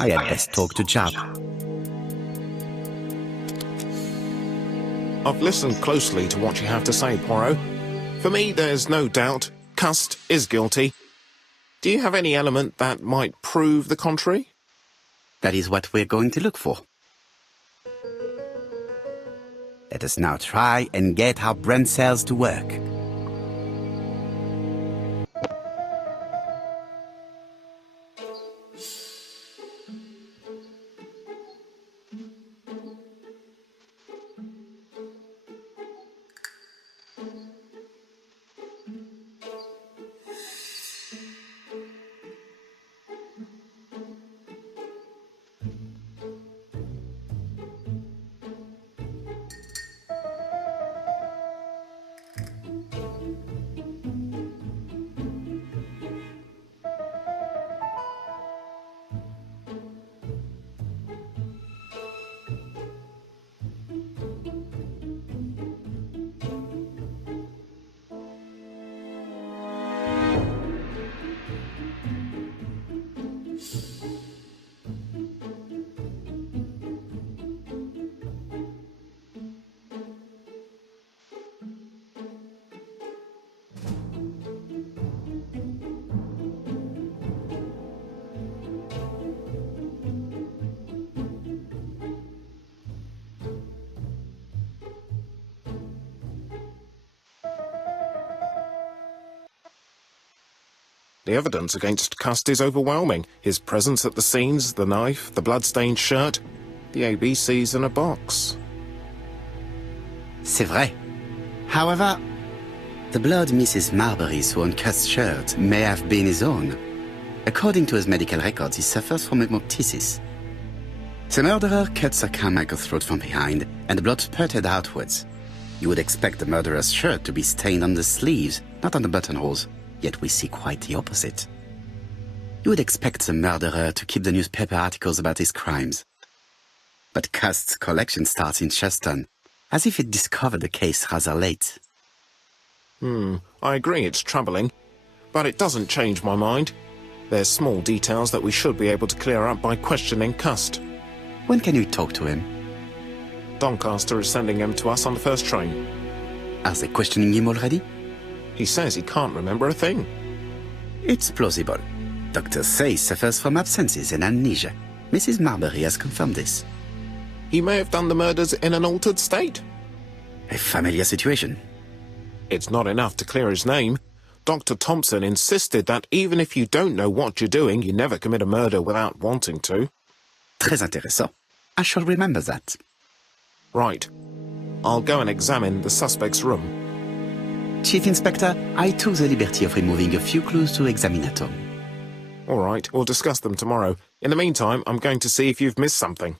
I had best talk to Jap. I've listened closely to what you have to say, Poirot. For me, there's no doubt Cust is guilty. Do you have any element that might prove the contrary? That is what we're going to look for. Let us now try and get our brain cells to work. The evidence against Cust is overwhelming. His presence at the scenes, the knife, the blood-stained shirt, the ABCs in a box. C'est vrai. However, the blood Mrs. Marbury saw on Cust's shirt may have been his own. According to his medical records, he suffers from hemoptysis. The murderer cut Sir Carmichael's throat from behind, and the blood spurted outwards. You would expect the murderer's shirt to be stained on the sleeves, not on the buttonholes. Yet we see quite the opposite. You would expect the murderer to keep the newspaper articles about his crimes. But Cust's collection starts in Cheston, as if it discovered the case rather late. I agree it's troubling, but it doesn't change my mind. There's small details that we should be able to clear up by questioning Cust. When can you talk to him? Doncaster is sending him to us on the first train. Are they questioning him already? He says he can't remember a thing. It's plausible. Doctors say he suffers from absences and amnesia. Mrs. Marbury has confirmed this. He may have done the murders in an altered state. A familiar situation. It's not enough to clear his name. Dr. Thompson insisted that even if you don't know what you're doing, you never commit a murder without wanting to. Très intéressant. I shall remember that. Right. I'll go and examine the suspect's room. Chief Inspector, I took the liberty of removing a few clues to examinatum. All right, we'll discuss them tomorrow. In the meantime, I'm going to see if you've missed something.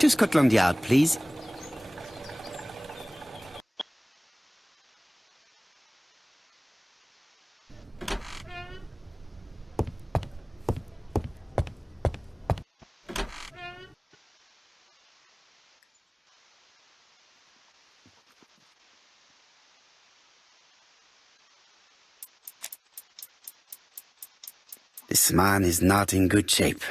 To Scotland Yard, please. This man is not in good shape.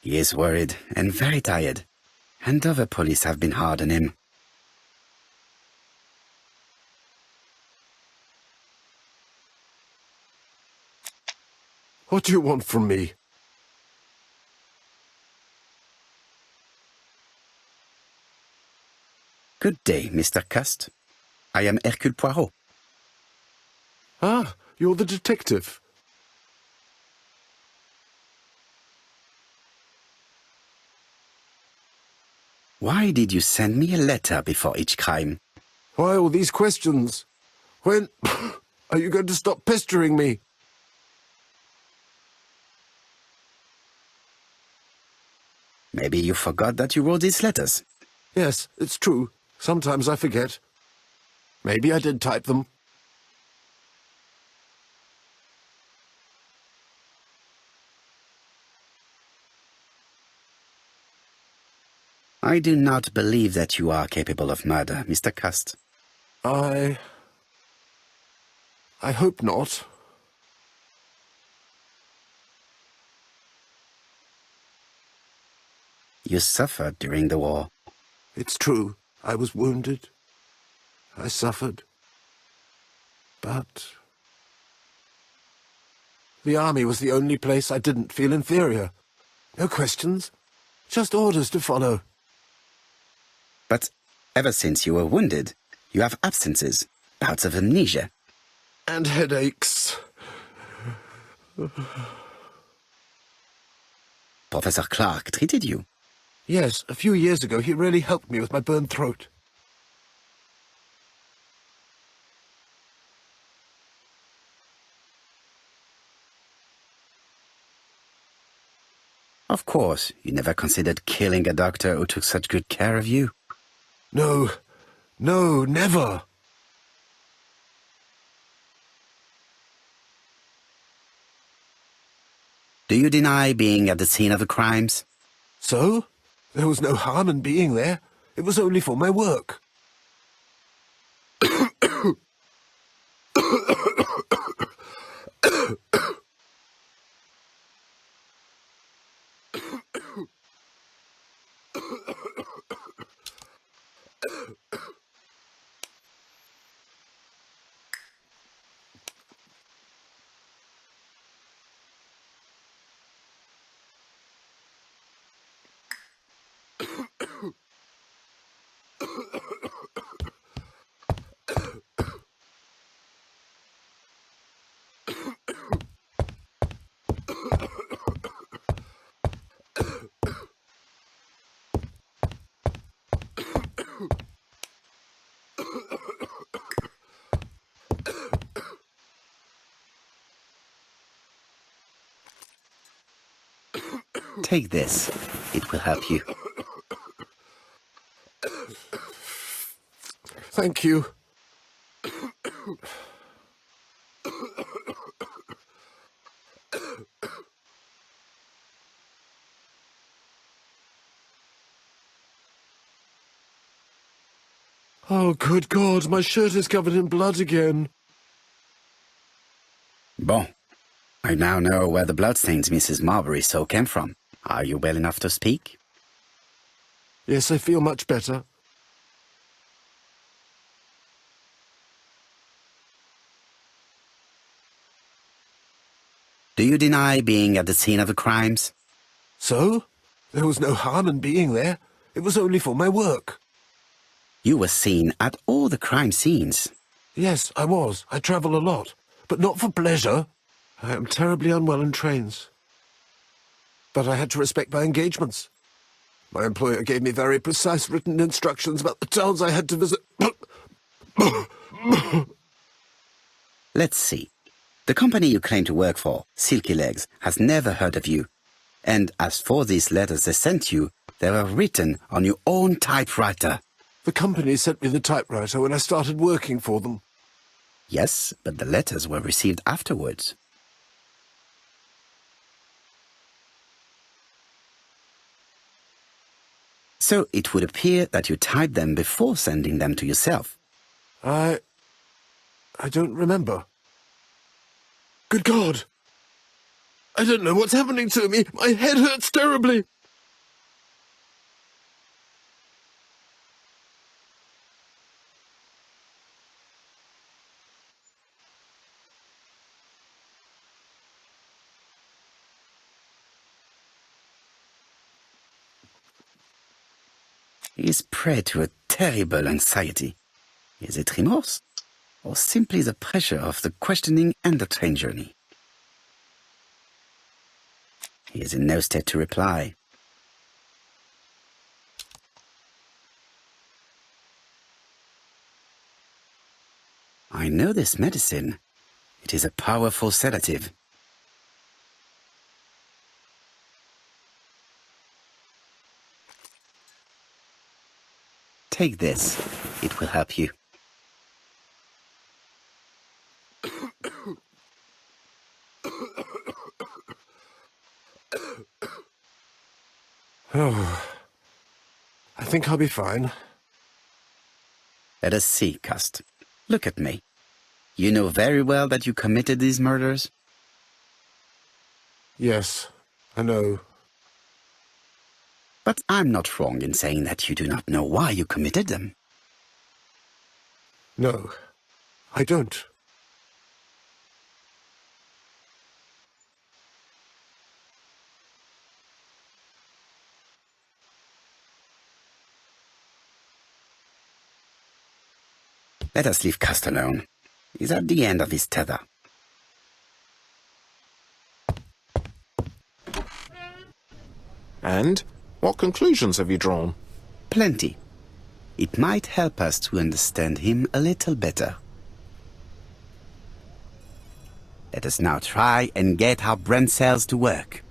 He is worried and very tired, and other police have been hard on him. What do you want from me? Good day, Mr. Cust. I am Hercule Poirot. Ah, you're the detective. Why did you send me a letter before each crime? Why all these questions? When are you going to stop pestering me? Maybe you forgot that you wrote these letters. Yes, it's true. Sometimes I forget. Maybe I did type them. I do not believe that you are capable of murder, Mr. Cust. I hope not. You suffered during the war. It's true. I was wounded. I suffered. But the army was the only place I didn't feel inferior. No questions. Just orders to follow. But ever since you were wounded, you have absences, bouts of amnesia. And headaches. Professor Clark treated you. Yes, a few years ago he really helped me with my burned throat. Of course, you never considered killing a doctor who took such good care of you. No, never. Do you deny being at the scene of the crimes? So? There was no harm in being there. It was only for my work. Take this. It will help you. Thank you. Oh, good God, my shirt is covered in blood again. Bon. I now know where the bloodstains Mrs. Marbury saw came from. Are you well enough to speak? Yes, I feel much better. Do you deny being at the scene of the crimes? So? There was no harm in being there. It was only for my work. You were seen at all the crime scenes. Yes, I was. I travel a lot. But not for pleasure. I am terribly unwell in trains. But I had to respect my engagements. My employer gave me very precise written instructions about the towns I had to visit. Let's see. The company you claim to work for, Silky Legs, has never heard of you. And as for these letters they sent you, they were written on your own typewriter. The company sent me the typewriter when I started working for them. Yes, but the letters were received afterwards. So it would appear that you typed them before sending them to yourself. I don't remember. Good God! I don't know what's happening to me. My head hurts terribly. He is prey to a terrible anxiety. Is it remorse? Or simply the pressure of the questioning and the train journey? He is in no state to reply. I know this medicine. It is a powerful sedative. Take this. It will help you. Oh, I think I'll be fine. Let us see, Cust. Look at me. You know very well that you committed these murders? Yes, I know. But I'm not wrong in saying that you do not know why you committed them. No, I don't. Let us leave Cust alone. He's at the end of his tether. And what conclusions have you drawn? Plenty. It might help us to understand him a little better. Let us now try and get our brain cells to work.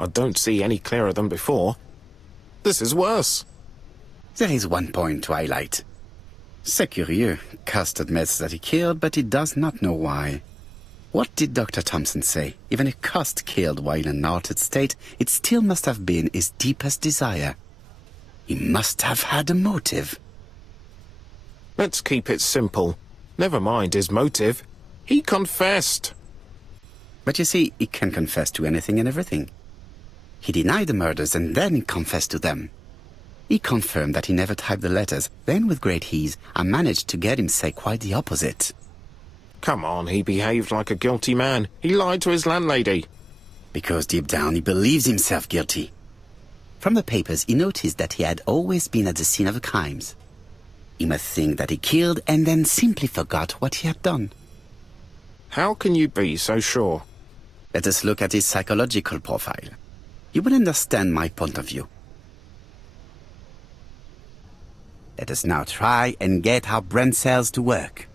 I don't see any clearer than before. This is worse. There is one point to highlight. C'est curieux. Cust admits that he killed, but he does not know why. What did Dr. Thompson say? Even if Cust killed while in an altered state, it still must have been his deepest desire. He must have had a motive. Let's keep it simple. Never mind his motive. He confessed. But you see, he can confess to anything and everything. He denied the murders and then he confessed to them. He confirmed that he never typed the letters. Then, with great ease, I managed to get him say quite the opposite. Come on, he behaved like a guilty man. He lied to his landlady. Because deep down he believes himself guilty. From the papers, he noticed that he had always been at the scene of the crimes. He must think that he killed and then simply forgot what he had done. How can you be so sure? Let us look at his psychological profile. You will understand my point of view. Let us now try and get our brain cells to work.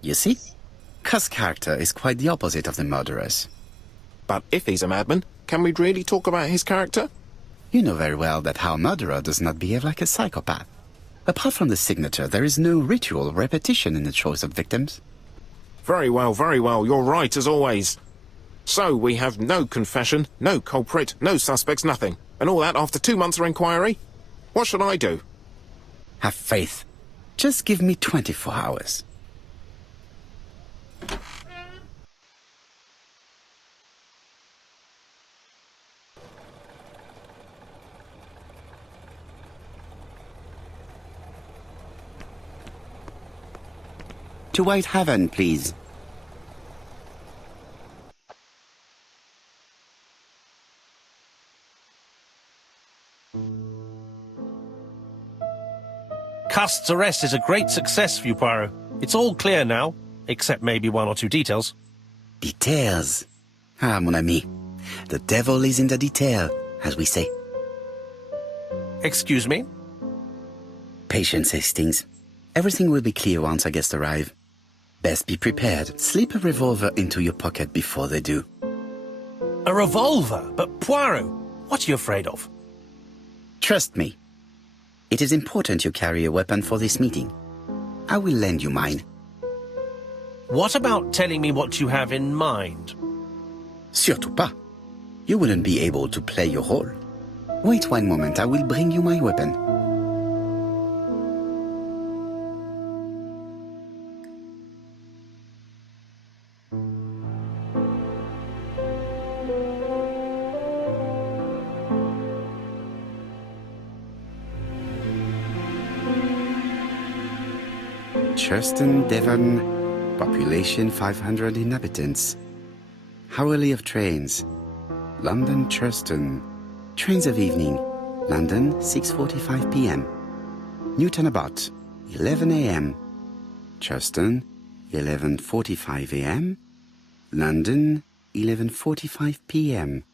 You see? Cuss' character is quite the opposite of the murderer's. But if he's a madman, can we really talk about his character? You know very well that our murderer does not behave like a psychopath. Apart from the signature, there is no ritual repetition in the choice of victims. Very well, you're right as always. So we have no confession, no culprit, no suspects, nothing. And all that after 2 months of inquiry? What should I do? Have faith. Just give me 24 hours. To Whitehaven, please. Cust's arrest is a great success for you, Poirot. It's all clear now, except maybe 1 or 2 details. Details. Ah, mon ami. The devil is in the detail, as we say. Excuse me? Patience, Hastings. Everything will be clear once our guests arrive. Best be prepared. Slip a revolver into your pocket before they do. A revolver? But Poirot, what are you afraid of? Trust me. It is important you carry a weapon for this meeting. I will lend you mine. What about telling me what you have in mind? Surtout pas. You wouldn't be able to play your role. Wait 1 moment, I will bring you my weapon. Churston, Devon, population 500 inhabitants. Hourly of trains. London, Churston. Trains of evening. London, 6:45 p.m. Newton about 11 a.m. Churston, 11:45 a.m. London, 11:45 p.m.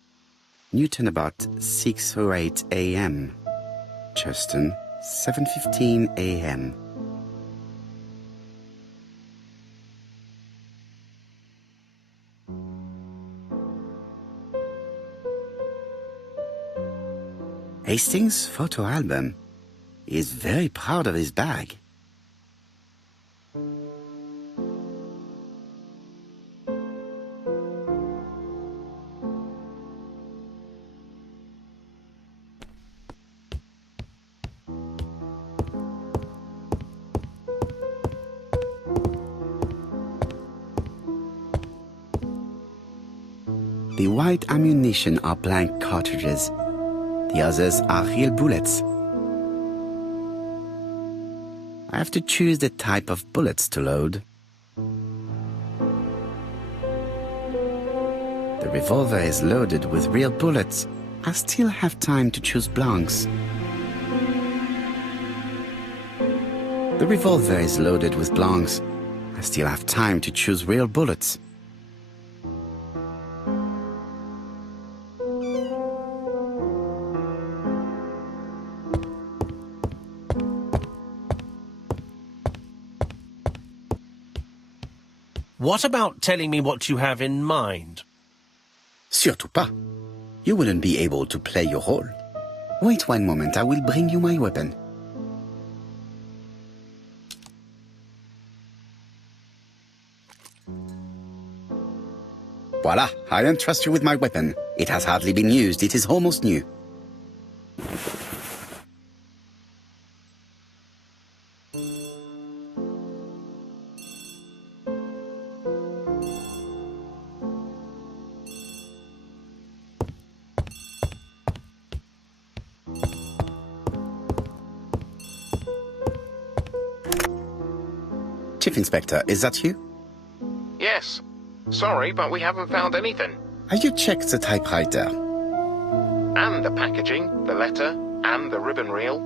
Newton about 6:08 a.m. Churston, 7:15 a.m. Hastings' photo album. He is very proud of his bag. The white ammunition are blank cartridges. The others are real bullets. I have to choose the type of bullets to load. The revolver is loaded with real bullets. I still have time to choose blanks. The revolver is loaded with blanks. I still have time to choose real bullets. What about telling me what you have in mind? Surtout pas. You wouldn't be able to play your role. Wait 1 moment, I will bring you my weapon. Voila, I entrust you with my weapon. It has hardly been used, it is almost new. Chief Inspector, is that you? Yes. Sorry, but we haven't found anything. Have you checked the typewriter? And the packaging, the letter, and the ribbon reel.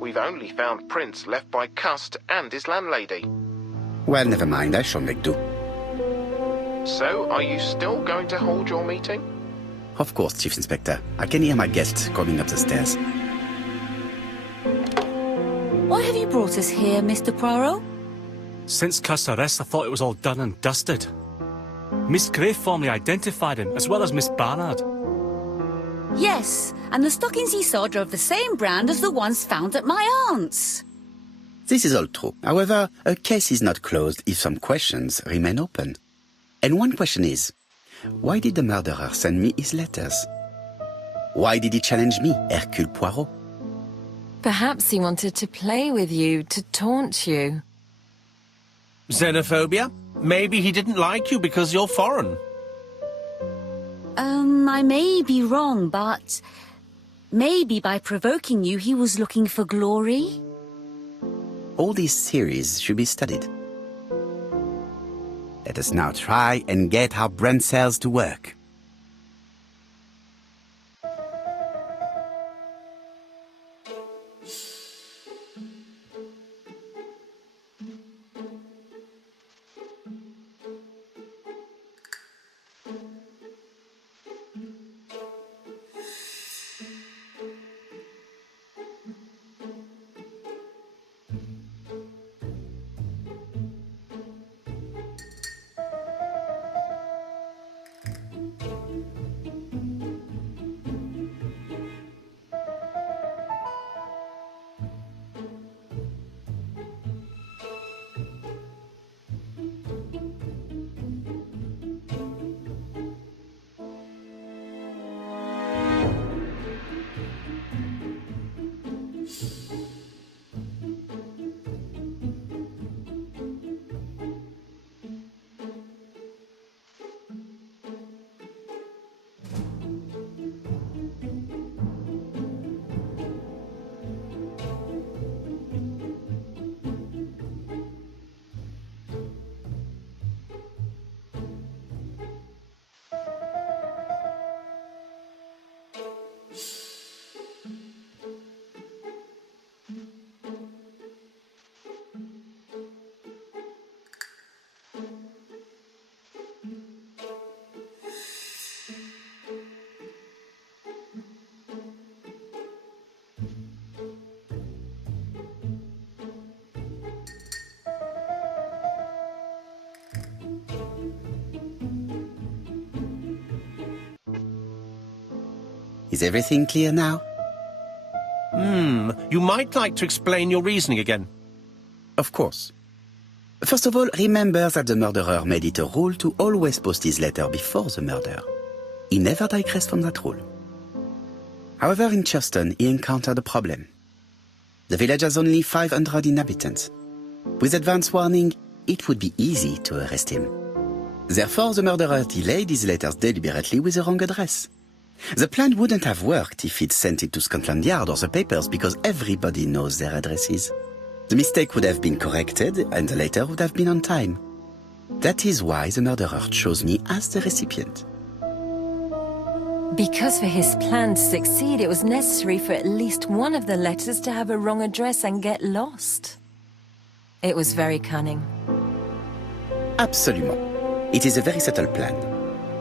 We've only found prints left by Cust and his landlady. Well, never mind, I shall make do. So, are you still going to hold your meeting? Of course, Chief Inspector. I can hear my guests coming up the stairs. Why have you brought us here, Mr. Poirot? Since Cust's arrest, I thought it was all done and dusted. Miss Gray formally identified him, as well as Miss Barnard. Yes, and the stockings he saw drove the same brand as the ones found at my aunt's. This is all true. However, a case is not closed if some questions remain open. And one question is, why did the murderer send me his letters? Why did he challenge me, Hercule Poirot? Perhaps he wanted to play with you, to taunt you. Xenophobia? Maybe he didn't like you because you're foreign. I may be wrong, but maybe by provoking you he was looking for glory? All these theories should be studied. Let us now try and get our brain cells to work. Is everything clear now? You might like to explain your reasoning again. Of course. First of all, remember that the murderer made it a rule to always post his letter before the murder. He never digressed from that rule. However, in Churston, he encountered a problem. The village has only 500 inhabitants. With advance warning, it would be easy to arrest him. Therefore, the murderer delayed his letters deliberately with the wrong address. The plan wouldn't have worked if he'd sent it to Scotland Yard or the papers because everybody knows their addresses. The mistake would have been corrected and the letter would have been on time. That is why the murderer chose me as the recipient. Because for his plan to succeed, it was necessary for at least one of the letters to have a wrong address and get lost. It was very cunning. Absolument. It is a very subtle plan.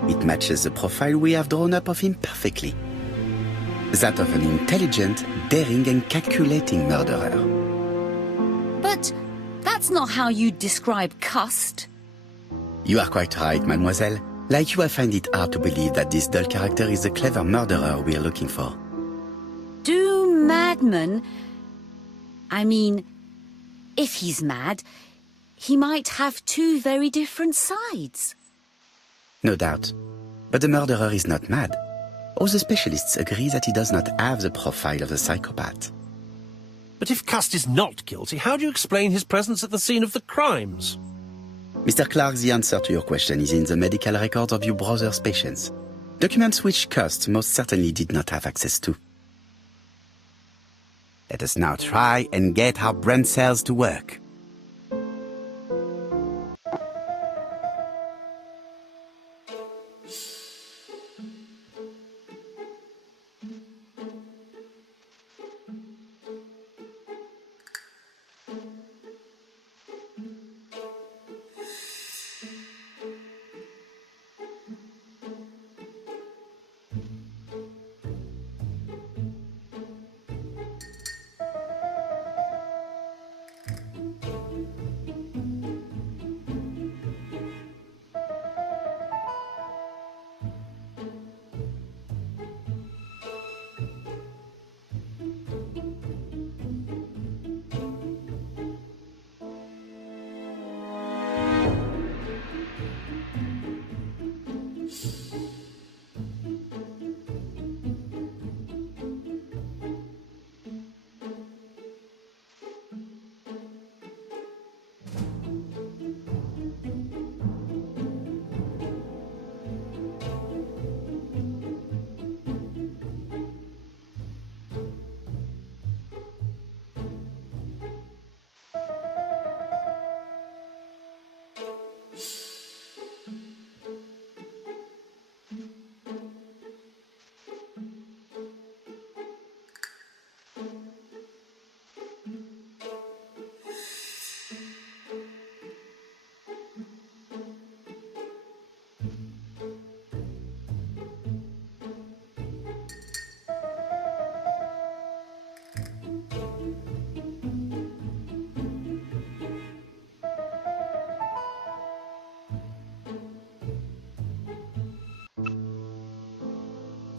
It matches the profile we have drawn up of him perfectly. That of an intelligent, daring and calculating murderer. But that's not how you describe Cust. You are quite right, mademoiselle. Like you, I find it hard to believe that this dull character is the clever murderer we are looking for. Do madmen... I mean, if he's mad, he might have two very different sides. No doubt. But the murderer is not mad. All the specialists agree that he does not have the profile of a psychopath. But if Cust is not guilty, how do you explain his presence at the scene of the crimes? Mr. Clark, the answer to your question is in the medical records of your brother's patients. Documents which Cust most certainly did not have access to. Let us now try and get our brain cells to work.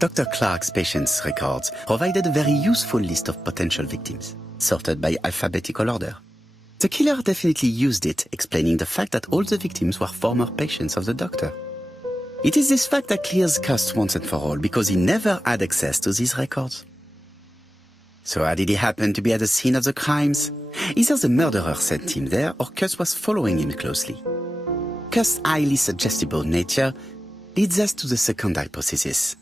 Dr. Clark's patient's records provided a very useful list of potential victims, sorted by alphabetical order. The killer definitely used it, explaining the fact that all the victims were former patients of the doctor. It is this fact that clears Cust once and for all, because he never had access to these records. So how did he happen to be at the scene of the crimes? Either the murderer sent him there, or Cust was following him closely. Cust's highly suggestible nature leads us to the second hypothesis.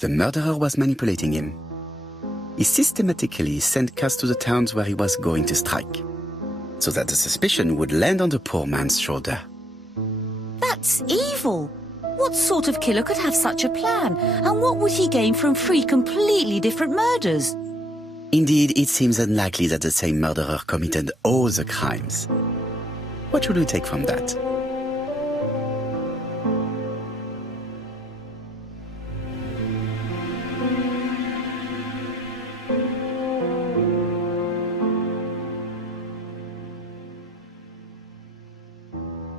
The murderer was manipulating him. He systematically sent Cust to the towns where he was going to strike, so that the suspicion would land on the poor man's shoulder. That's evil. What sort of killer could have such a plan? And what would he gain from 3 completely different murders? Indeed, it seems unlikely that the same murderer committed all the crimes. What should we take from that?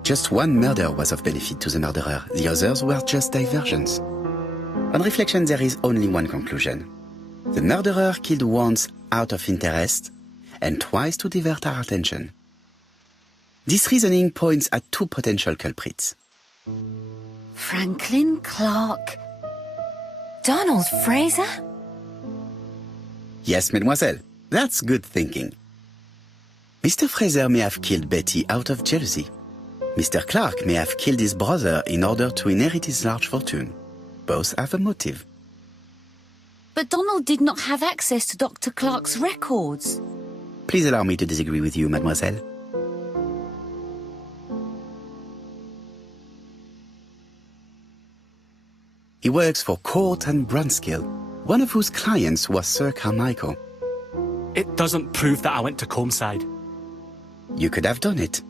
Just one murder was of benefit to the murderer. The others were just diversions. On reflection, there is only one conclusion. The murderer killed once out of interest and twice to divert our attention. This reasoning points at 2 potential culprits. Franklin Clark. Donald Fraser? Yes, mademoiselle. That's good thinking. Mr. Fraser may have killed Betty out of jealousy. Mr. Clark may have killed his brother in order to inherit his large fortune. Both have a motive. But Donald did not have access to Dr. Clark's records. Please allow me to disagree with you, mademoiselle. He works for Court and Brunskill, one of whose clients was Sir Carmichael. It doesn't prove that I went to Comeside. You could have done it,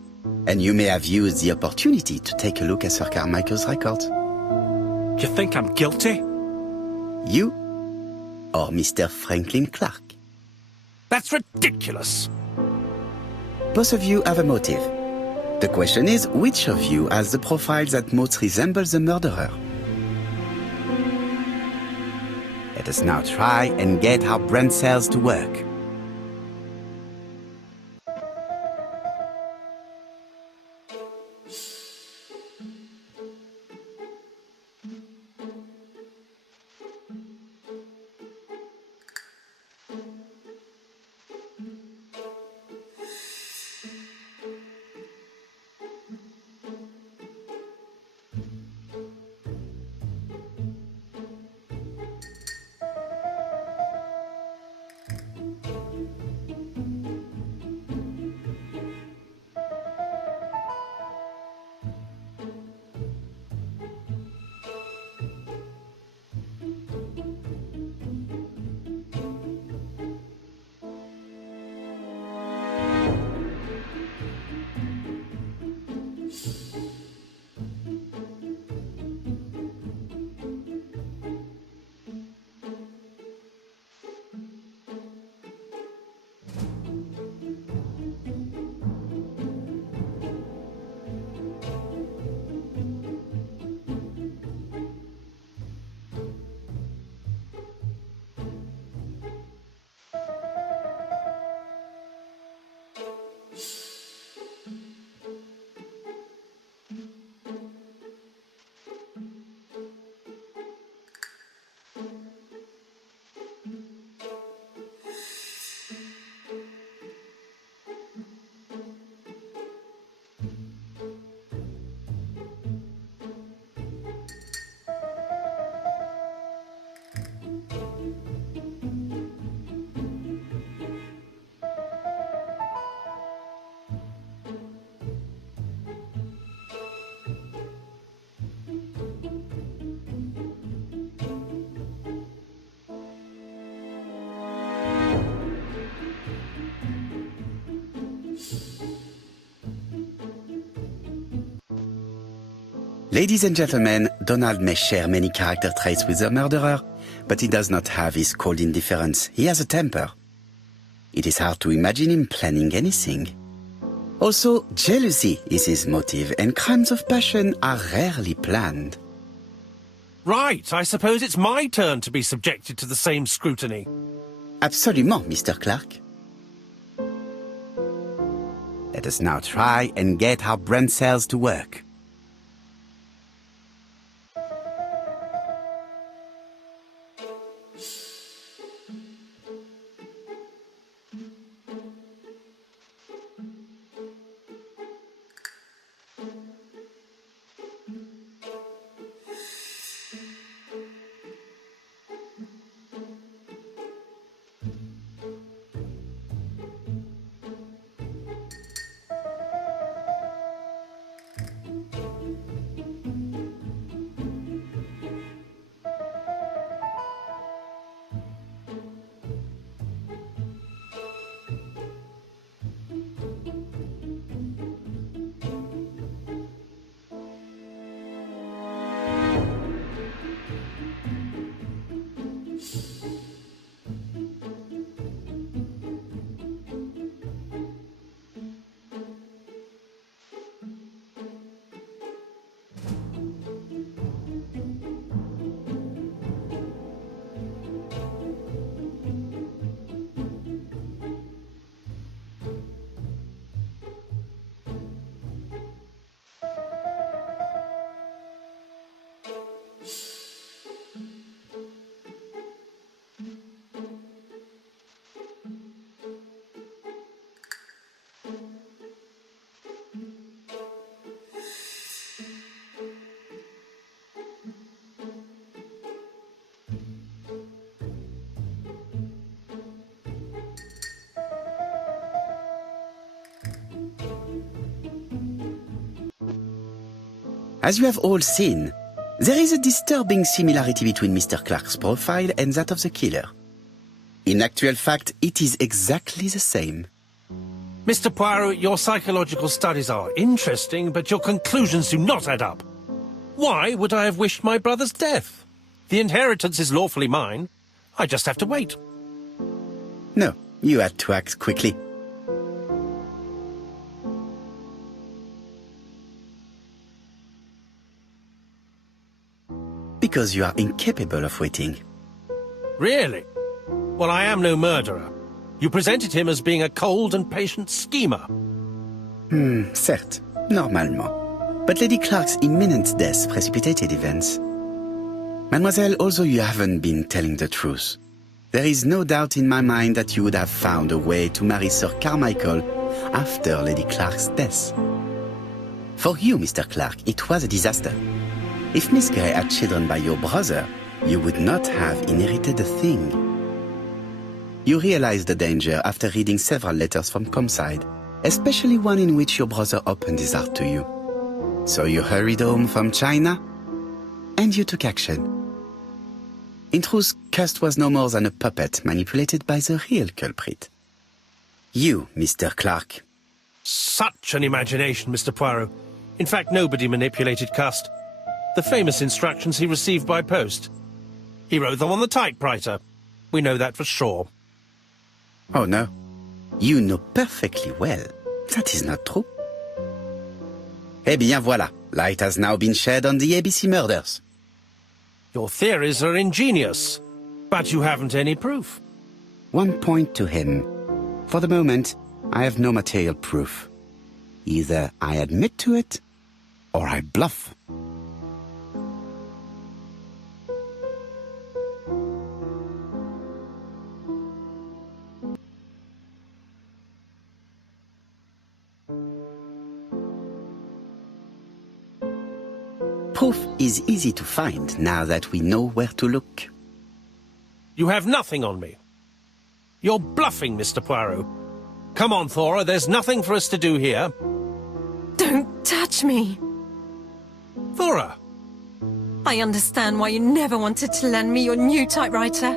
and you may have used the opportunity to take a look at Sir Carmichael's records. You think I'm guilty? You or Mr. Franklin Clark? That's ridiculous. Both of you have a motive. The question is, which of you has the profile that most resembles the murderer? Let us now try and get our brain cells to work. Ladies and gentlemen, Donald may share many character traits with the murderer, but he does not have his cold indifference. He has a temper. It is hard to imagine him planning anything. Also, jealousy is his motive, and crimes of passion are rarely planned. Right, I suppose it's my turn to be subjected to the same scrutiny. Absolument, Mr. Clark. Let us now try and get our brain cells to work. As you have all seen, there is a disturbing similarity between Mr. Clark's profile and that of the killer. In actual fact, it is exactly the same. Mr. Poirot, your psychological studies are interesting, but your conclusions do not add up. Why would I have wished my brother's death? The inheritance is lawfully mine. I just have to wait. No, you had to act quickly. Because you are incapable of waiting. Really? Well, I am no murderer. You presented him as being a cold and patient schemer. Certes, normalement. But Lady Clark's imminent death precipitated events. Mademoiselle, although you haven't been telling the truth, there is no doubt in my mind that you would have found a way to marry Sir Carmichael after Lady Clark's death. For you, Mr. Clark, it was a disaster. If Miss Grey had children by your brother, you would not have inherited a thing. You realized the danger after reading several letters from Comside, especially one in which your brother opened his heart to you. So you hurried home from China, and you took action. In truth, Cust was no more than a puppet manipulated by the real culprit. You, Mr. Clark. Such an imagination, Mr. Poirot. In fact, nobody manipulated Cust. The famous instructions he received by post. He wrote them on the typewriter. We know that for sure. Oh no. You know perfectly well. That is not true. Eh bien voilà. Light has now been shed on the ABC murders. Your theories are ingenious, but you haven't any proof. One point to him. For the moment, I have no material proof. Either I admit to it, or I bluff. Proof is easy to find now that we know where to look. You have nothing on me. You're bluffing, Mr. Poirot. Come on, Thora, there's nothing for us to do here. Don't touch me. Thora! I understand why you never wanted to lend me your new typewriter,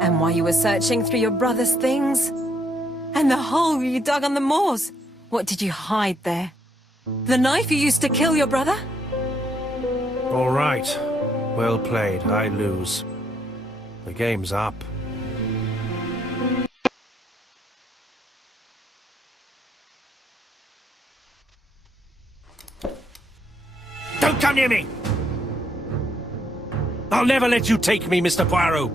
and why you were searching through your brother's things. And the hole you dug on the moors. What did you hide there? The knife you used to kill your brother? All right. Well played. I lose. The game's up. Don't come near me! I'll never let you take me, Mr. Poirot.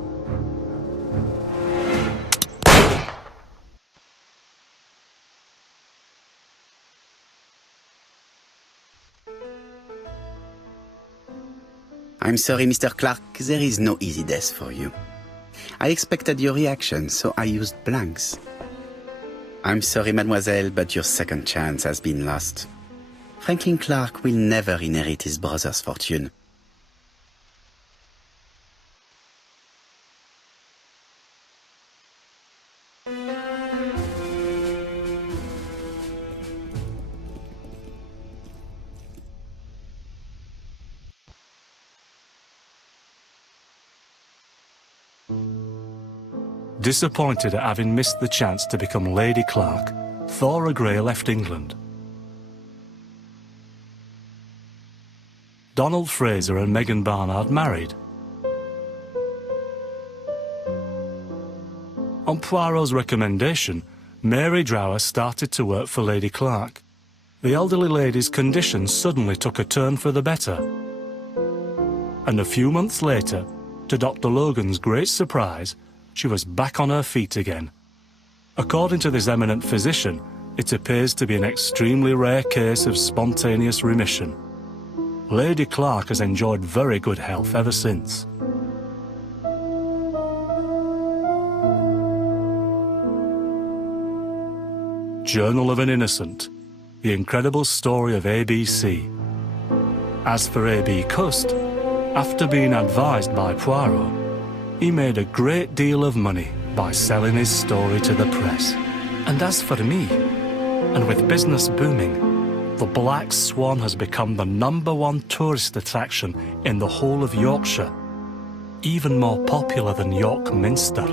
I'm sorry, Mr. Clark, there is no easy death for you. I expected your reaction, so I used blanks. I'm sorry, mademoiselle, but your second chance has been lost. Franklin Clark will never inherit his brother's fortune. Disappointed at having missed the chance to become Lady Clark, Thora Grey left England. Donald Fraser and Megan Barnard married. On Poirot's recommendation, Mary Drower started to work for Lady Clark. The elderly lady's condition suddenly took a turn for the better. And a few months later, to Dr. Logan's great surprise, she was back on her feet again. According to this eminent physician, it appears to be an extremely rare case of spontaneous remission. Lady Clark has enjoyed very good health ever since. Journal of an Innocent, the incredible story of ABC. As for A.B. Cust, after being advised by Poirot, he made a great deal of money by selling his story to the press. And as for me, and with business booming, the Black Swan has become the #1 tourist attraction in the whole of Yorkshire, even more popular than York Minster.